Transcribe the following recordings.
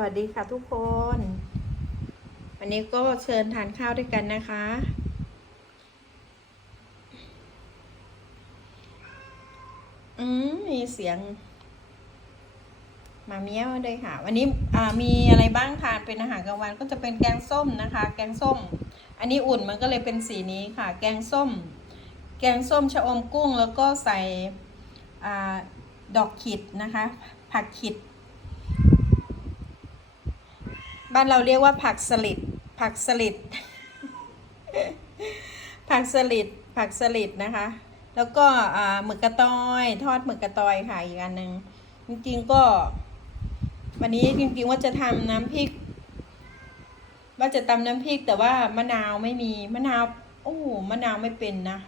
วัสดีค่ะทุกคน วันนี้ก็เชิญทานข้าวด้วยกันนะคะ อืมมีเสียง มาเมี้ยวด้วยค่ะ วันนี้อ่ามีอะไรบ้างทานเป็นอาหารกลางวันก็จะเป็นแกงส้มนะคะ แกงส้ม อันนี้อุ่นมันก็เลยเป็นสีนี้ค่ะ แกงส้ม แกงส้มชะอมกุ้งแล้วก็ใส่อาดอกขิดนะคะ ผักขิด บ้านเราเรียกว่าผักสลิด ผักสลิด ผักสลิด ผักสลิดนะคะ แล้วก็หมึกกระตอย ทอดหมึกกระตอยค่ะอีกอันหนึ่งจริงๆก็ วันนี้จริงๆว่าจะทำน้ำพริก ว่าจะตำน้ำพริกแต่ว่ามะนาวไม่มี มะนาว โอ้มะนาวไม่เป็นนะ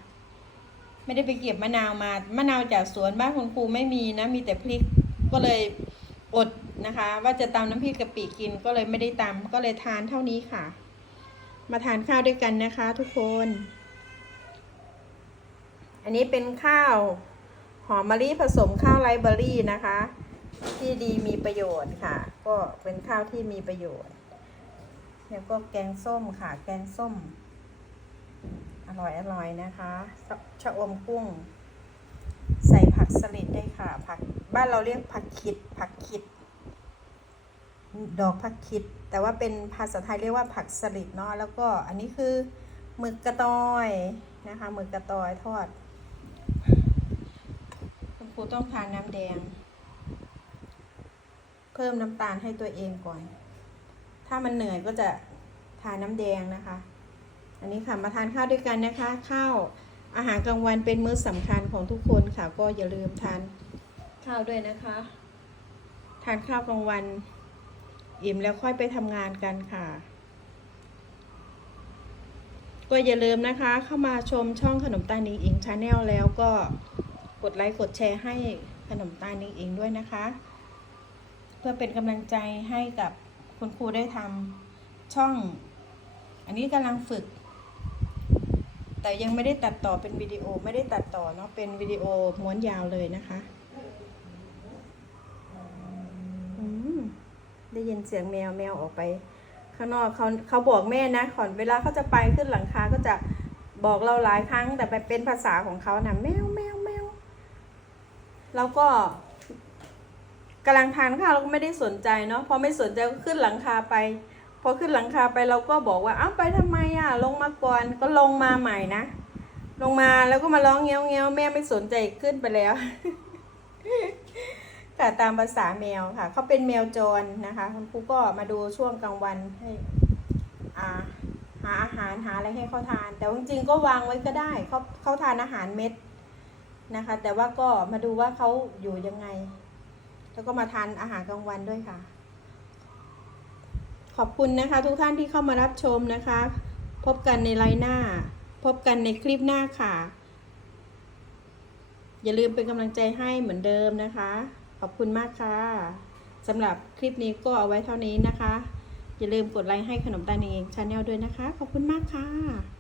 ไม่ได้ไปเก็บมะนาวมา มะนาวจากสวนบ้านคุณครูไม่มีนะ มีแต่พริก ก็เลย อดนะคะ ว่าจะตำน้ำพริกกะปิกินก็เลยไม่ได้ตำก็เลยทานเท่านี้ค่ะ มาทานข้าวด้วยกันนะคะทุกคน อันนี้เป็นข้าวหอมมะลิผสมข้าวไรเบอรี่นะคะ ที่ดีมีประโยชน์ค่ะ ก็เป็นข้าวที่มีประโยชน์ แล้วก็แกงส้มค่ะ แกงส้ม อร่อยอร่อยนะคะชะอมกุ้ง ใส่ผักสลิดได้ค่ะผัก บ้านเราเรียกผักขิด ผักขิด ดอกผักขิด แต่ว่าเป็นภาษาไทยเรียกว่าผักสลิดเนาะแล้วก็อันนี้คือหมึกกระตอยนะคะหมึกกระตอยทอดคุณครูต้องทานน้ำแดง เพิ่มน้ำตาลให้ตัวเองก่อน ถ้ามันเหนื่อยก็จะทานน้ำแดงนะคะ อันนี้ค่ะมาทานข้าวด้วยกันนะคะ ข้าวอาหารกลางวันเป็นมื้อสำคัญของทุกคนค่ะ ก็อย่าลืมทาน ข้าวด้วยนะคะ ทานข้าวกลางวัน อิ่มแล้วค่อยไปทำงานกันค่ะ ก็อย่าลืมนะคะ เข้ามาชมช่องขนมตาลนิงอิงชาแนลแล้วก็กดไลค์กดแชร์ให้ขนมตาลนิงอิงด้วยนะคะ เพื่อเป็นกำลังใจให้กับคุณครูได้ทำช่อง อันนี้กำลังฝึกแต่ยังไม่ได้ตัดต่อเป็นวิดีโอไม่ได้ตัดต่อเนาะเป็นวิดีโอม้วนยาวเลยนะคะอืมได้ ยินเสียงแมวแมวออกไป ข้างนอกเขาเขาบอกแม่นะขอนเวลาเขาจะไปขึ้นหลังคาก็จะบอกเราหลายครั้งแต่เป็นภาษาของเขานะแมวแมวแมวเราก็กำลังทานข้าวเราก็ไม่ได้สนใจเนาะพอไม่สนใจก็ขึ้นหลังคาไป พอขึ้นหลังคาไปเราก็บอกว่าเอ้าไปทำไมอะ ลงมาก่อนก็ลงมาใหม่นะ ลงมาแล้วก็มาร้องเงี้ยวเงี้ยวแม่ไม่สนใจขึ้นไปแล้ว ค่ะตามภาษาแมวค่ะเขาเป็นแมวจรนะคะ คุณครูก็มาดูช่วงกลางวันให้อ่าหาอาหารหาอะไรให้เขาทาน แต่จริงๆก็วางไว้ก็ได้เขาเขาทานอาหารเม็ดนะคะ แต่ว่าก็มาดูว่าเขาอยู่ยังไง แล้วก็มาทานอาหารกลางวันด้วยค่ะ ขอบคุณนะคะ ทุกท่านที่เข้ามารับชมนะคะ พบกันในไลน์หน้า พบกันในคลิปหน้าค่ะ อย่าลืมเป็นกำลังใจให้เหมือนเดิมนะคะ ขอบคุณมากค่ะสำหรับคลิปนี้ก็เอาไว้เท่านี้นะคะ อย่าลืมกดไลค์ให้ขนมตาลเองชาแนลด้วยนะคะ ขอบคุณมากค่ะ